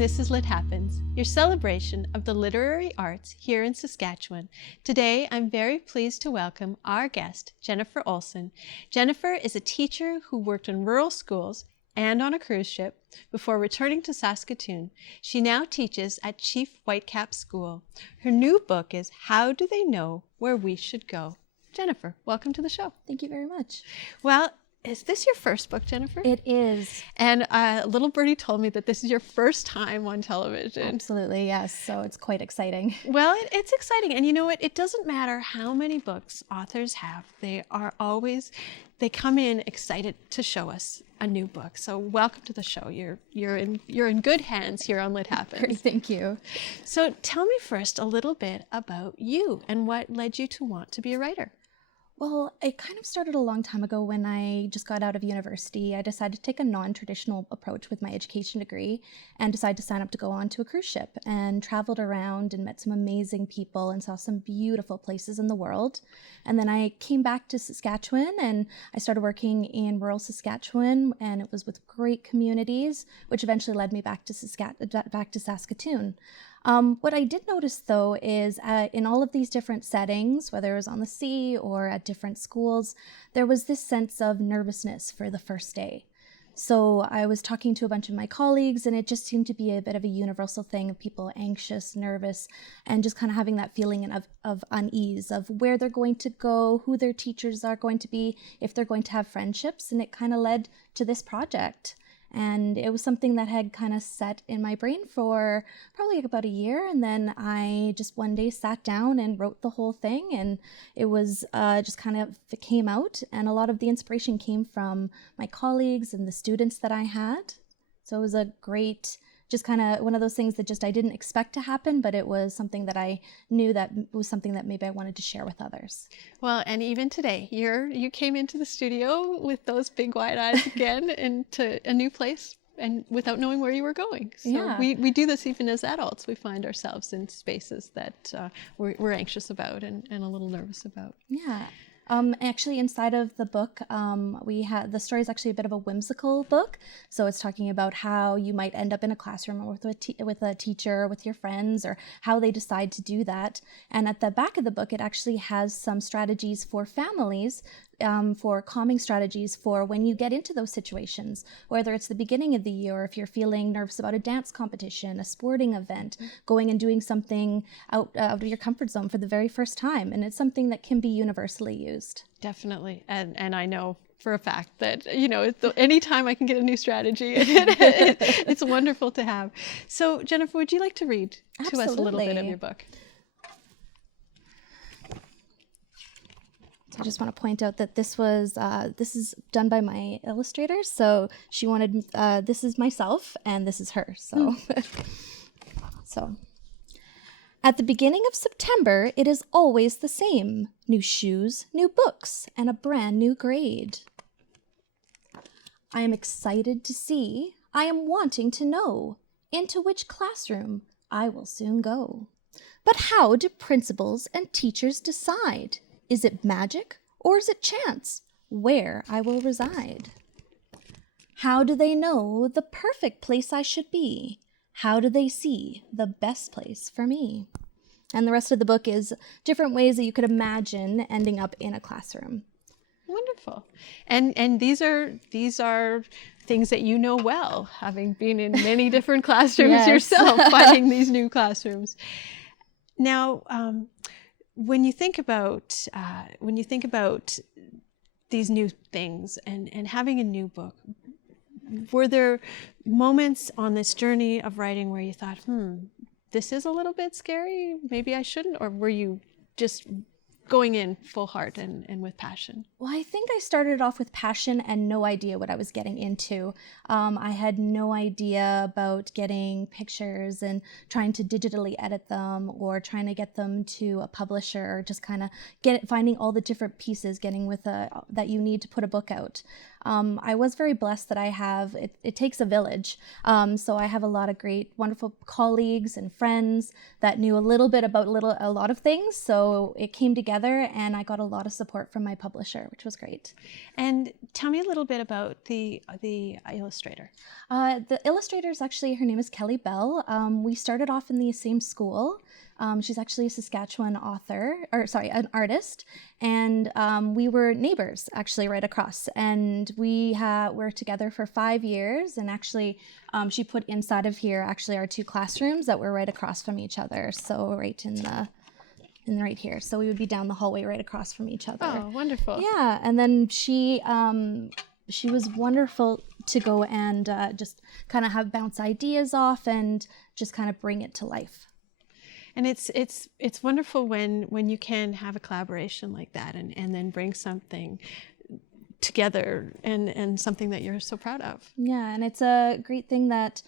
and this is Lit Happens, your celebration of the literary arts here in Saskatchewan. Today, I'm very pleased to welcome our guest, Jennifer Olson. Jennifer is a teacher who worked in rural schools and on a cruise ship before returning to Saskatoon. She now teaches at Chief Whitecap School. Her new book is How Do They Know Where We Should Go? Jennifer, welcome to the show. Thank you very much. Well, is this your first book, Jennifer? It is. And little birdie told me that this is your first time on television. Absolutely, yes. So it's quite exciting. Well, it's exciting. And you know what? It doesn't matter how many books authors have. They come in excited to show us a new book. So welcome to the show. You're in good hands here on Lit Happens. Great, thank you. So tell me first a little bit about you and what led you to want to be a writer. Well, it kind of started a long time ago when I just got out of university. I decided to take a non-traditional approach with my education degree and decided to sign up to go on to a cruise ship and traveled around and met some amazing people and saw some beautiful places in the world. And then I came back to Saskatchewan and I started working in rural Saskatchewan, and it was with great communities, which eventually led me back to Saskatoon. What I did notice, though, is in all of these different settings, whether it was on the sea or at different schools, there was this sense of nervousness for the first day. So I was talking to a bunch of my colleagues, and it just seemed to be a bit of a universal thing of people anxious, nervous, and just kind of having that feeling of unease of where they're going to go, who their teachers are going to be, if they're going to have friendships. And it kind of led to this project. And it was something that had kind of set in my brain for probably about a year. And then I just one day sat down and wrote the whole thing. And it was just kind of, it came out. And a lot of the inspiration came from my colleagues and the students that I had. So it was a great, just kind of one of those things that just I didn't expect to happen, but it was something that I knew that was something that maybe I wanted to share with others. Well, and even today, you came into the studio with those big wide eyes again into a new place and without knowing where you were going. So yeah. we do this even as adults. We find ourselves in spaces that we're anxious about and a little nervous about. Yeah. Actually, inside of the book, the story is actually a bit of a whimsical book. So it's talking about how you might end up in a classroom with a teacher, with your friends, or how they decide to do that. And at the back of the book, it actually has some strategies for families, for calming strategies for when you get into those situations, whether it's the beginning of the year, or if you're feeling nervous about a dance competition, a sporting event, going and doing something out of your comfort zone for the very first time. And it's something that can be universally used. Definitely. And I know for a fact that, anytime I can get a new strategy, it's wonderful to have. So, Jennifer, would you like to read to us a little bit of your book? I just want to point out that this is done by my illustrator. So she wanted, this is myself and this is her. So, so at the beginning of September, it is always the same. New shoes, new books, and a brand new grade. I am excited to see, I am wanting to know, into which classroom I will soon go. But how do principals and teachers decide? Is it magic or is it chance where I will reside? How do they know the perfect place I should be? How do they see the best place for me? And the rest of the book is different ways that you could imagine ending up in a classroom. Wonderful. And these are things that you know well, having been in many different classrooms Yes. yourself, finding these new classrooms. Now, when you think about these new things and having a new book, were there moments on this journey of writing where you thought, this is a little bit scary, maybe I shouldn't, or were you just going in full heart and with passion? Well, I think I started off with passion and no idea what I was getting into. I had no idea about getting pictures and trying to digitally edit them or trying to get them to a publisher or just kind of finding all the different pieces getting with that you need to put a book out. I was very blessed that I have, it takes a village. So I have a lot of great, wonderful colleagues and friends that knew a little bit about a lot of things. So it came together and I got a lot of support from my publisher, which was great. And tell me a little bit about the illustrator. The illustrator is actually, her name is Kelly Bell. We started off in the same school. She's actually a Saskatchewan an artist, and we were neighbors actually right across. And we were together for 5 years, and actually she put inside of here actually our 2 classrooms that were right across from each other. So right right here. So we would be down the hallway right across from each other. Oh, wonderful. Yeah, and then she was wonderful to go and just kind of bounce ideas off and just kind of bring it to life. And it's wonderful when you can have a collaboration like that and then bring something together and something that you're so proud of. Yeah, and it's a great thing that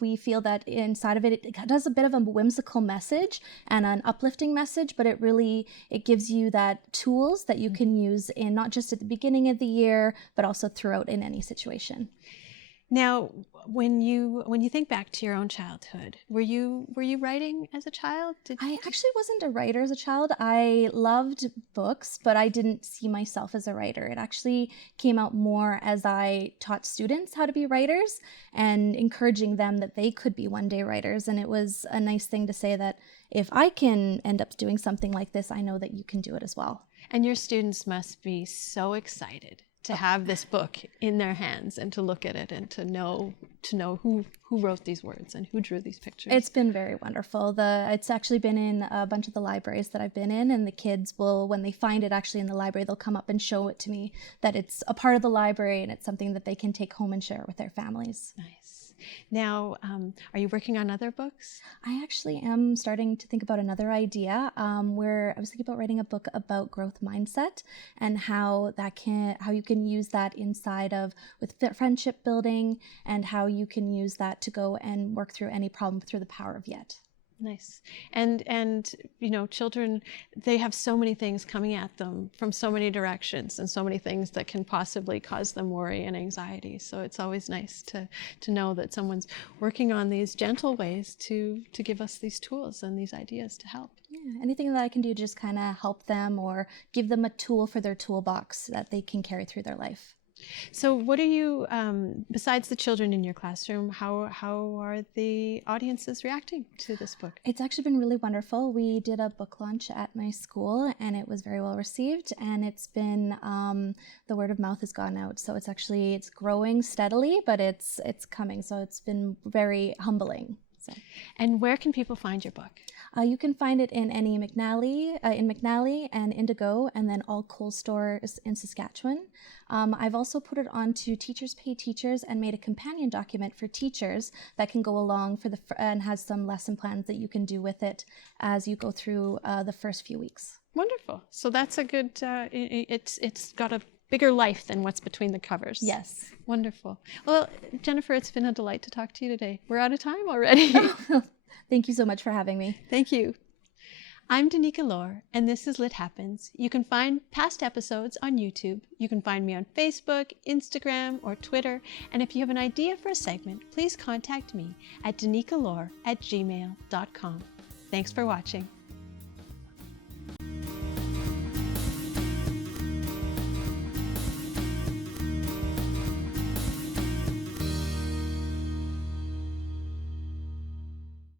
we feel that inside of it does a bit of a whimsical message and an uplifting message, but it gives you that tools that you can use in not just at the beginning of the year, but also throughout in any situation. Now, when you think back to your own childhood, were you writing as a child? I actually wasn't a writer as a child. I loved books, but I didn't see myself as a writer. It actually came out more as I taught students how to be writers and encouraging them that they could be one day writers. And it was a nice thing to say that if I can end up doing something like this, I know that you can do it as well. And your students must be so excited to have this book in their hands and to look at it and to know who wrote these words and who drew these pictures. It's been very wonderful. It's actually been in a bunch of the libraries that I've been in, and the kids will, when they find it actually in the library, they'll come up and show it to me that it's a part of the library and it's something that they can take home and share with their families. Nice. Now, are you working on other books? I actually am starting to think about another idea where I was thinking about writing a book about growth mindset and how you can use that inside of with friendship building and how you can use that to go and work through any problem through the power of yet. Nice. And you know, children, they have so many things coming at them from so many directions and so many things that can possibly cause them worry and anxiety. So it's always nice to know that someone's working on these gentle ways to give us these tools and these ideas to help. Yeah, anything that I can do to just kind of help them or give them a tool for their toolbox that they can carry through their life. So what are you, besides the children in your classroom, how are the audiences reacting to this book? It's actually been really wonderful. We did a book launch at my school and it was very well received, and it's been, the word of mouth has gone out. So it's growing steadily, but it's coming. So it's been very humbling. So. And where can people find your book? You can find it in any McNally and Indigo, and then all Kohl's stores in Saskatchewan. I've also put it onto Teachers Pay Teachers and made a companion document for teachers that can go along and has some lesson plans that you can do with it as you go through the first few weeks. Wonderful. So that's a good. It's got a bigger life than what's between the covers. Yes. Wonderful. Well, Jennifer, it's been a delight to talk to you today. We're out of time already. Thank you so much for having me. Thank you. I'm Danica Lorer, and this is Lit Happens. You can find past episodes on YouTube. You can find me on Facebook, Instagram, or Twitter. And if you have an idea for a segment, please contact me at danicalorer@gmail.com. Thanks for watching.